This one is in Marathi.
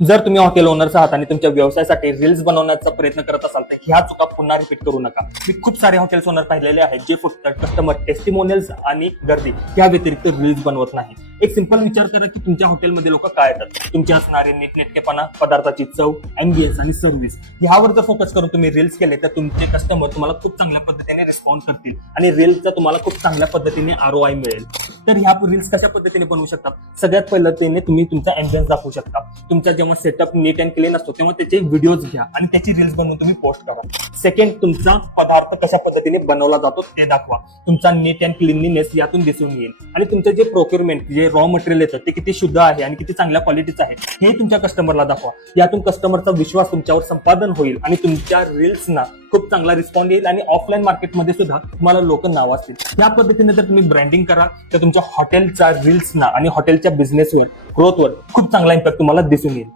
जर तुम्ही हॉटेल ओनर्स आहात आणि तुमच्या व्यवसायासाठी रील्स बनवण्याचा प्रयत्न करत असाल तर ह्या चुका पुन्हा रिपीट करू नका. मी खूप सारे हॉटेल्स ओनर पाहिलेले आहेत जे फक्त कस्टमर टेस्टिमोनियल्स आणि गर्दी या व्यतिरिक्त रील्स बनवत नाही. एक सिंपल विचार करा की तुमच्या हॉटेलमध्ये लोक काय येतात, तुमचे असणारे नीटनेटकेपणा, पदार्थाची चव, अँबियन्स आणि सर्व्हिस ह्यावर जर फोकस करून तुम्ही रील्स केले तर तुमचे कस्टमर तुम्हाला खूप चांगल्या पद्धतीने रिस्पॉन्ड करतील आणि रील्सचा तुम्हाला खूप चांगल्या पद्धतीने ROI मिळेल. तर ह्या रील्स कशा पद्धतीने बनवू शकतात? सगळ्यात पहिलं तुम्ही तुमचा अँबियन्स दाखवू शकता. तुमचा जेव्हा सेटअप नीट अँड क्लीन असतो तेव्हा त्याचे व्हिडिओज घ्या आणि त्याची रील्स बनवून तुम्ही पोस्ट करा. सेकंड, तुमचा पदार्थ कशा पद्धतीने बनवला जातो ते दाखवा. तुमचा नीट अँड क्लीनलीनेस यातून दिसून येईल आणि तुमचं जे प्रोक्युरमेंट, जे रॉ मटेरियल येतं ते किती शुद्ध आहे आणि किती चांगल्या क्वालिटीचं आहे हे तुमच्या कस्टमरला दाखवा. यातून कस्टमरचा विश्वास तुमच्यावर संपादन होईल आणि तुमच्या रील्सना खूप चांगला रिस्पॉन्स येईल आणि ऑफलाईन मार्केटमध्ये सुद्धा तुम्हाला लोक नावाजतील. या पद्धतीने जर तुम्ही ब्रँडिंग करा तर तुमच्या हॉटेलच्या रील्सना आणि हॉटेलच्या बिझनेसवर, ग्रोथवर खूप चांगला इम्पॅक्ट तुम्हाला दिसून येईल.